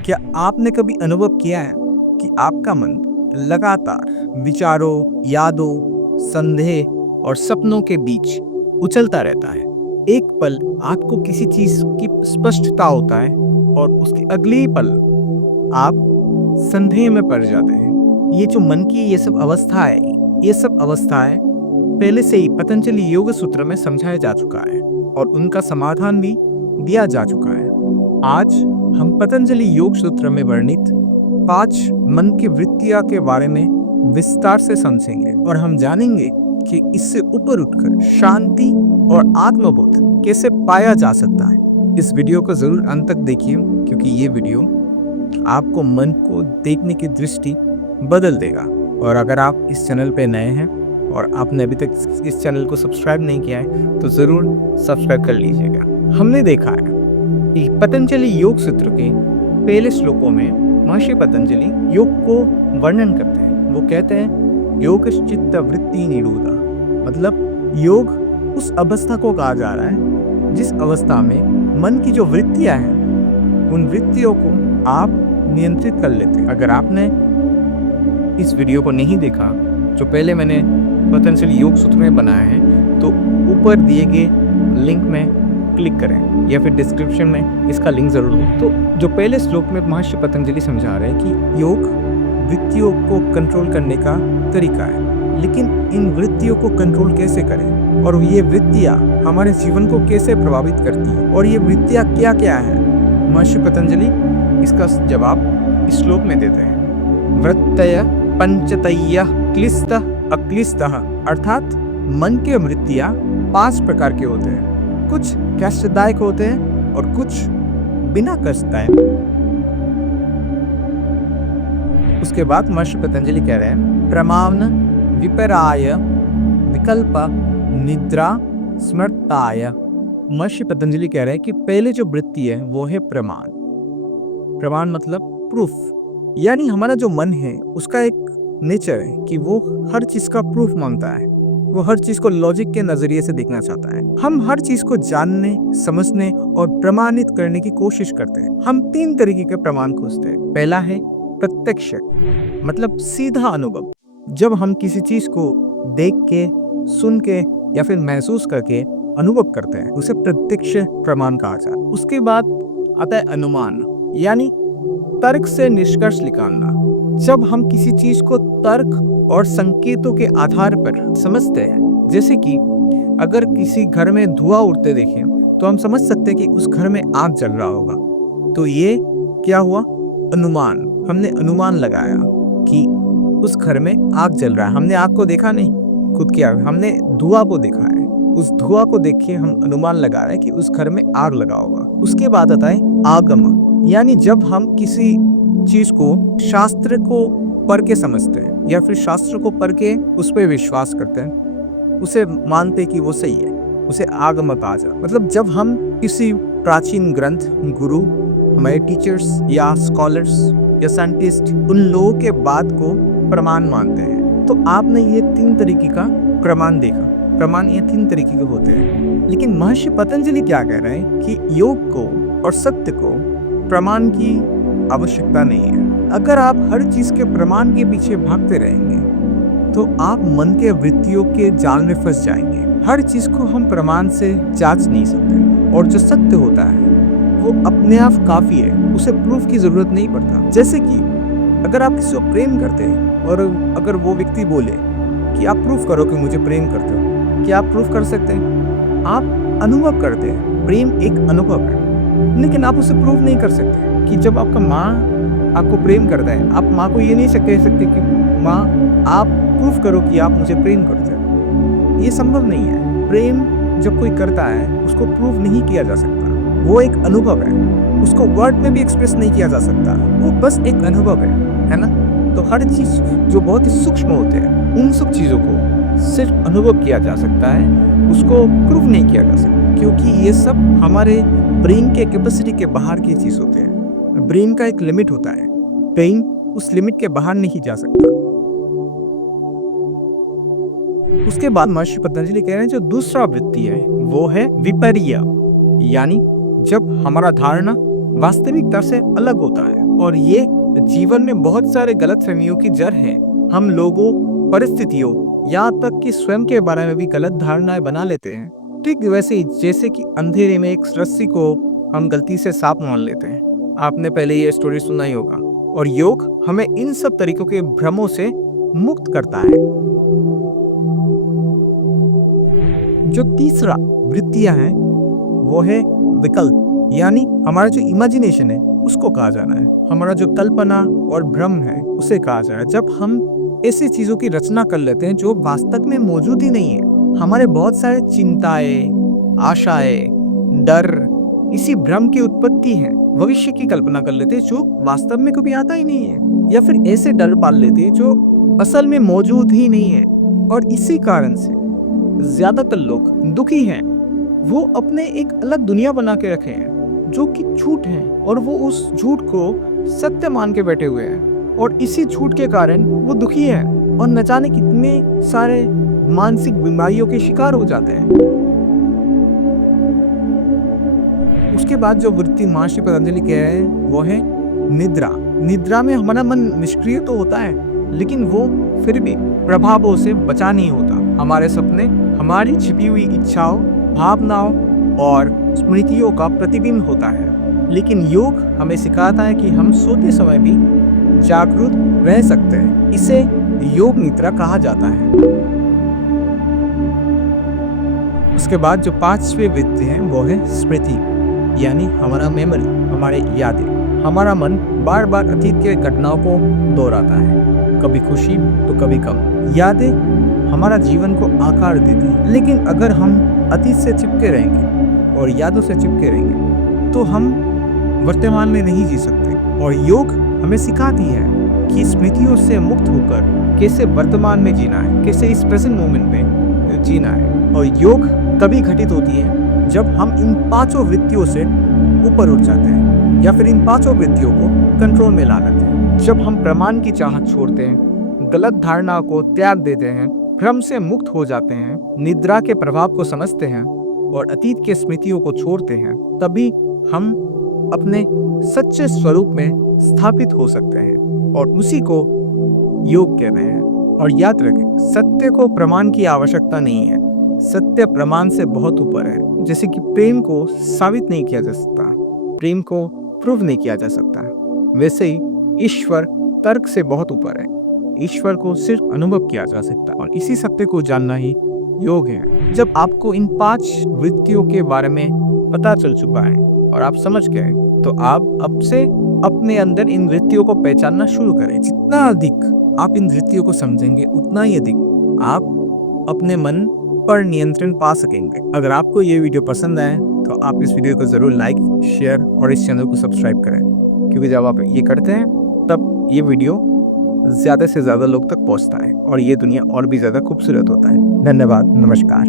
क्या आपने कभी अनुभव किया है कि आपका मन लगातार विचारों, यादों, संदेह और सपनों के बीच उछलता रहता है? एक पल आपको किसी चीज की स्पष्टता होता है और उसके अगले ही पल आप संदेह में पड़ जाते हैं। ये जो मन की ये सब अवस्थाएं पहले से ही पतंजलि योग सूत्र में समझाया जा चुका है और उनका समाधान भी दिया जा चुका है। आज हम पतंजलि योग सूत्र में वर्णित 5 मन की वृत्तियां के बारे में विस्तार से समझेंगे और हम जानेंगे कि इससे ऊपर उठकर शांति और आत्मबोध कैसे पाया जा सकता है। इस वीडियो को जरूर अंत तक देखिए क्योंकि ये वीडियो आपको मन को देखने की दृष्टि बदल देगा। और अगर आप इस चैनल पे नए हैं और आपने अभी तक इस चैनल को सब्सक्राइब नहीं किया है तो जरूर सब्सक्राइब कर लीजिएगा। हमने देखा है कि पतंजलि योग सूत्र के पहले श्लोकों में महर्षि पतंजलि योग को वर्णन करते हैं। वो कहते हैं योगश्चित्त वृत्ति निरोधा, मतलब योग उस अवस्था को कहा जा रहा है जिस अवस्था में मन की जो वृत्तियां हैं उन वृत्तियों को आप नियंत्रित कर लेते हैं। अगर आपने इस वीडियो को नहीं देखा जो पहले मैंने पतंजलि योग सूत्र में बनाया है तो ऊपर दिए गए लिंक में क्लिक करें या फिर डिस्क्रिप्शन में इसका लिंक जरूर हो। तो जो पहले श्लोक में महर्षि पतंजलि समझा रहे हैं कि योग वृत्तियों को कंट्रोल करने का तरीका है, लेकिन इन वृत्तियों को कंट्रोल कैसे करें और ये वृत्तियां हमारे जीवन को कैसे प्रभावित करती हैं और ये वृत्तियां क्या क्या है। महर्षि पतंजलि इसका जवाब इस श्लोक में देते हैं। वृत्तय पंचतय्य क्लिष्ट अक्लिष्ट, अर्थात मन के वृत्तियां 5 प्रकार के होते हैं। कुछ कष्टदायक होते हैं और कुछ बिना कष्टदायक। उसके बाद महर्षि पतंजलि कह रहे हैं प्रमाण विपर्याय विकल्प निद्रा स्मृताय। महर्षि पतंजलि कह रहे हैं कि पहले जो वृत्ति है वो है प्रमाण। प्रमाण मतलब प्रूफ, यानी हमारा जो मन है उसका एक नेचर है कि वो हर चीज का प्रूफ मांगता है। वो हर चीज को लॉजिक के नजरिए से देखना चाहता है। हम हर चीज को जानने, समझने और प्रमाणित करने की कोशिश करते हैं। हम 3 तरीके के प्रमाण खोजते हैं। पहला है प्रत्यक्ष, मतलब सीधा अनुभव। जब हम किसी चीज को देख के, सुन के या फिर महसूस करके अनुभव करते हैं उसे प्रत्यक्ष प्रमाण कहा जाता है। उसके बाद आता है अनुमान, यानी तर्क से निष्कर्ष निकालना। जब हम किसी चीज को तर्क और संकेतों के आधार पर समझते हैं, जैसे कि अगर किसी घर में धुआं उड़ते देखें तो हम समझ सकते हैं कि उस घर में आग जल रहा होगा। तो ये क्या हुआ? अनुमान। हमने अनुमान लगाया कि उस घर में आग जल रहा है। हमने आग को देखा नहीं, खुद किया, हमने धुआं को देखा है। उस धुआं को देख के हम अनुमान लगा रहे हैं कि उस घर में आग लगा होगा। उसके बाद आता है आगम, यानी जब हम किसी चीज को, शास्त्र को पढ़ के समझते हैं या फिर शास्त्र को पढ़ के उस पर विश्वास करते हैं, उसे मानते कि वो सही है, उसे आगम कहा जाता है। मतलब जब हम किसी प्राचीन ग्रंथ, गुरु, हमारे टीचर्स या स्कॉलर्स या साइंटिस्ट, उन लोगों के बात को प्रमाण मानते हैं। तो आपने ये 3 तरीके का प्रमाण देखा। प्रमाण ये 3 तरीके के होते हैं। लेकिन महर्षि पतंजलि क्या कह रहे हैं कि योग को और सत्य को प्रमाण की आवश्यकता नहीं है। अगर आप हर चीज के प्रमाण के पीछे भागते रहेंगे तो आप मन के वृत्तियों के जाल में फंस जाएंगे। हर चीज को हम प्रमाण से जांच नहीं सकते और जो सत्य होता है वो अपने आप काफी है, उसे प्रूफ की जरूरत नहीं पड़ता। जैसे कि अगर आप किसी को प्रेम करते हैं और अगर वो व्यक्ति बोले कि आप प्रूफ करो कि मुझे प्रेम करते हो, क्या आप प्रूफ कर सकते हैं? आप अनुभव करते हैं, प्रेम एक अनुभव है, लेकिन आप उसे प्रूफ नहीं कर सकते। कि जब आपका माँ आपको प्रेम करता है, आप माँ को ये नहीं कह सकते कि माँ आप प्रूफ करो कि आप मुझे प्रेम करते हो। ये संभव नहीं है। प्रेम जब कोई करता है उसको प्रूफ नहीं किया जा सकता, वो एक अनुभव है, उसको वर्ड में भी एक्सप्रेस नहीं किया जा सकता, वो बस एक अनुभव है ना। तो हर चीज जो बहुत ही सूक्ष्म होते हैं उन सब चीजों को सिर्फ अनुभव किया जा सकता है, उसको प्रूफ नहीं किया जा सकता, क्योंकि ये सब हमारे ब्रेन के कैपेसिटी के बाहर की चीज होते हैं। ब्रेन का एक लिमिट होता है, ब्रेन उस लिमिट के बाहर नहीं जा सकता। उसके बाद महर्षि पतंजलि कह रहे हैं जो दूसरा वृत्ति है वो है विपर्य, यानी जब हमारा धारणा वास्तविकता से अलग होता है और ये जीवन में बहुत सारे गलतफहमियों की जड़ है। हम लोगों, परिस्थितियों, यहाँ तक कि स्वयं के बारे में भी गलत धारणाएं बना लेते हैं। ठीक वैसे ही जैसे कि अंधेरे में एक रस्सी को हम गलती से सांप मान लेते हैं। आपने पहले ये स्टोरी सुना ही होगा। और योग हमें इन सब तरीकों के भ्रमों से मुक्त करता है। जो तीसरा वृत्तियां हैं वो है विकल्प, यानी हमारा जो इमेजिनेशन है उसको कहा जाना है। हमारा जो कल्पना और भ्रम है उसे कहा जाए। जब हम ऐसी चीजों की रचना कर लेते हैं जो वास्तव में मौजूद ही नहीं है, हमारे बहुत सारे चिंताएं, आशाएं, डर इसी भ्रम की उत्पत्ति है। भविष्य की कल्पना कर लेते हैं जो वास्तव में कभी आता ही नहीं है, या फिर ऐसे डर पाल लेते हैं जो असल में मौजूद ही नहीं है। और इसी कारण से ज्यादातर लोग दुखी हैं। वो अपने एक अलग दुनिया बना के रखे हैं जो कि झूठ है, और वो उस झूठ को सत्य मान के बैठे हुए हैं। और इसी झूठ के कारण वो दुखी है और न जाने कितने सारे मानसिक बीमारियों के शिकार हो जाते हैं। उसके बाद जो वृत्ति महर्षि पतंजलि कह रहे हैं वो है निद्रा। निद्रा में हमारा मन निष्क्रिय तो होता है, लेकिन वो फिर भी प्रभावों से बचा नहीं होता। हमारे सपने हमारी छिपी हुई इच्छाओं, भावनाओं और स्मृतियों का प्रतिबिंब होता है। लेकिन योग हमें सिखाता है कि हम सोते समय भी जागरूक रह सकते हैं। इसे योग निद्रा कहा जाता है। उसके बाद जो पांचवी वृत्ति है वो है स्मृति, यानी हमारा मेमोरी, हमारे यादें। हमारा मन बार बार अतीत के घटनाओं को दोहराता है, कभी खुशी तो कभी गम। यादें हमारा जीवन को आकार देती है, लेकिन अगर हम अतीत से चिपके रहेंगे और यादों से चिपके रहेंगे तो हम वर्तमान में नहीं जी सकते। और योग हमें सिखाती है कि स्मृतियों से मुक्त होकर कैसे वर्तमान में जीना है, कैसे इस प्रेजेंट मोमेंट में जीना है। और योग तभी घटित होती है जब हम इन पांचों वृत्तियों से ऊपर उठ जाते हैं, या फिर इन पांचों वृत्तियों को कंट्रोल में ला लेते हैं। जब हम प्रमाण की चाहत छोड़ते हैं, गलत धारणा को त्याग देते हैं, भ्रम से मुक्त हो जाते हैं, निद्रा के प्रभाव को समझते हैं और अतीत के स्मृतियों को छोड़ते हैं, तभी हम अपने सच्चे स्वरूप में स्थापित हो सकते हैं। और उसी को योग कहते हैं। और याद रखें, सत्य को प्रमाण की आवश्यकता नहीं है। सत्य प्रमाण से बहुत ऊपर है। जैसे कि प्रेम को साबित नहीं किया जा सकता, प्रेम को प्रूव नहीं किया जा सकता, वैसे ही ईश्वर तर्क से बहुत ऊपर है। ईश्वर को सिर्फ अनुभव किया जा सकता है, और इसी सत्य को जानना ही योग है। जब आपको इन 5 वृत्तियों के बारे में पता चल चुका है और आप समझ गए, तो आप अब से अपने अंदर इन वृत्तियों को पहचानना शुरू करें। जितना अधिक आप इन वृत्तियों को समझेंगे, उतना ही अधिक आप अपने मन पर नियंत्रण पा सकेंगे। अगर आपको ये वीडियो पसंद आए तो आप इस वीडियो को जरूर लाइक, शेयर और इस चैनल को सब्सक्राइब करें, क्योंकि जब आप ये करते हैं तब ये वीडियो ज़्यादा से ज़्यादा लोग तक पहुंचता है और ये दुनिया और भी ज़्यादा खूबसूरत होता है। धन्यवाद, नमस्कार।